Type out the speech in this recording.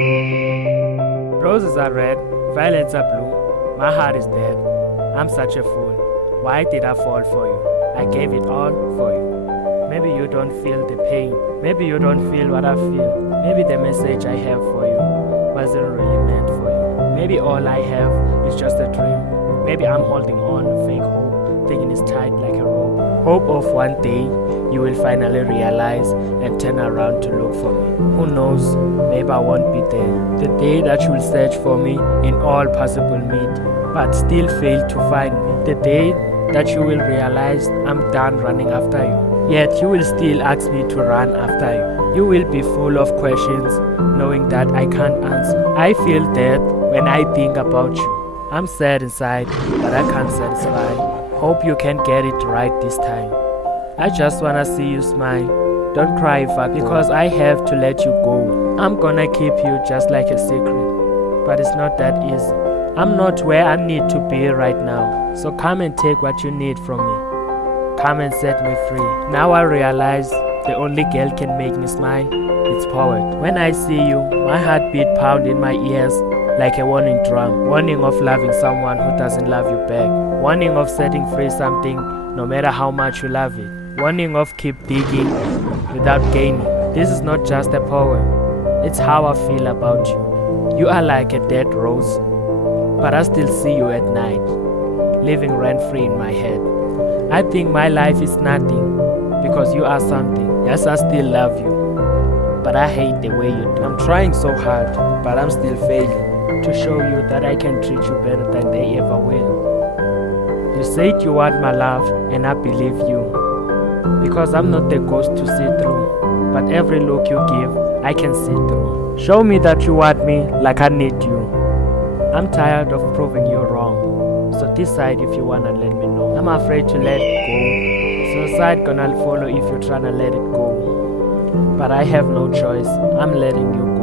Roses are red, violets are blue. My heart is dead. I'm such a fool. Why did I fall for you? I gave it all for you. Maybe you don't feel the pain. Maybe you don't feel what I feel. Maybe the message I have for you wasn't really meant for you. Maybe all I have is just a dream. Maybe I'm holding on a fake hope, thinking it's tight like a rope. Hope of one day you will finally realize and turn around to look for me. Who knows, maybe I won't be there. The day that you will search for me in all possible means, but still fail to find me. The day that you will realize I'm done running after you. Yet you will still ask me to run after you. You will be full of questions, knowing that I can't answer. I feel dead when I think about you. I'm sad inside, but I can't satisfy. Hope you can get it right this time. I just wanna see you smile. Don't cry because I have to let you go. I'm gonna keep you just like a secret, but it's not that easy. I'm not where I need to be right now, so come and take what you need from me. Come and set me free. Now I realize the only girl can make me smile, it's poet. When I see you, my heartbeat pound in my ears like a warning drum. Warning of loving someone who doesn't love you back. Warning of setting free something no matter how much you love it. Warning of keep digging without gaining. This is not just a poem, it's how I feel about you. You are like a dead rose, but I still see you at night, living rent-free in my head. I think my life is nothing because you are something. Yes, I still love you, but I hate the way you do. I'm trying so hard, but I'm still failing to show you that I can treat you better than they ever will. You said you want my love, and I believe you, because I'm not the ghost to see through, but every look you give, I can see through. Show me that you want me like I need you. I'm tired of proving you wrong, so decide if you wanna let me know. I'm afraid to let it go, suicide gonna follow if you're tryna let it go. But I have no choice, I'm letting you go.